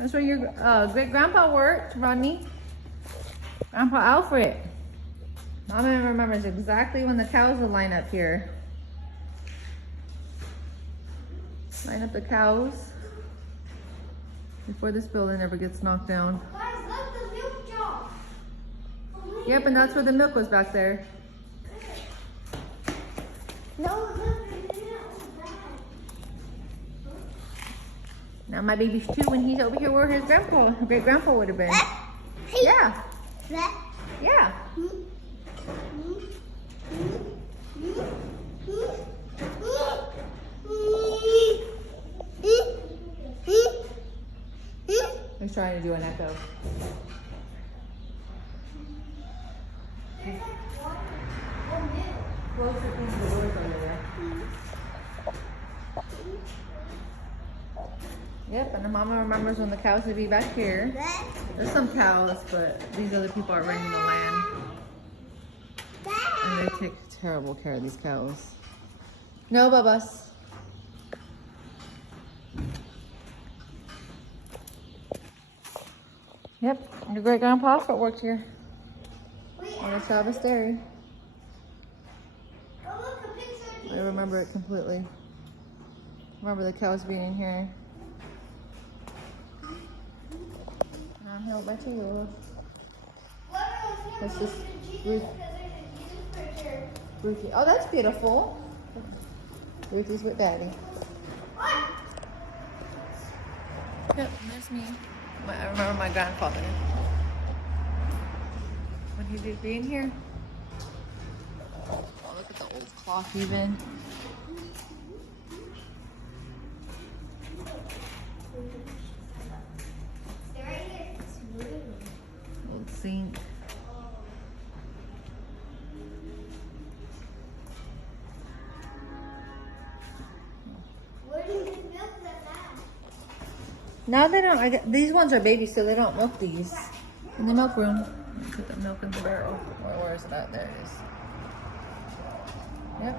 That's where your great-grandpa worked, Rodney. Grandpa Alfred. Mama remembers exactly when the cows would line up here. Line up the cows before this building ever gets knocked down. Guys, look, the milk jar. Yep, and that's where the milk was back there. No, look, the milk was bad. Now my baby's 2 when he's over here where his great-grandpa would have been. Yeah. Yeah. He's trying to do an echo. Closer to the doors over there. Yep, and the mama remembers when the cows would be back here. There's some cows, but these other people are running the land. And they take terrible care of these cows. No, Bubba's. Yep, your great-grandpa Alfred worked here. On the Travis Dairy. I remember it completely. Remember the cows being in here. I'm held by two. This is Ruthie. Oh, that's beautiful. Ruthie's with Daddy. Yep, that's me. I remember my grandfather when he would be in here. Oh, look at the old clock even. Old sink. Where do you milk them Now they don't, these ones are babies, so they don't milk these. In the milk room. Put the milk in the barrel. Where is that? There it is. Yep.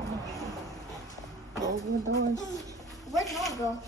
Open the doors. Where'd Mom go?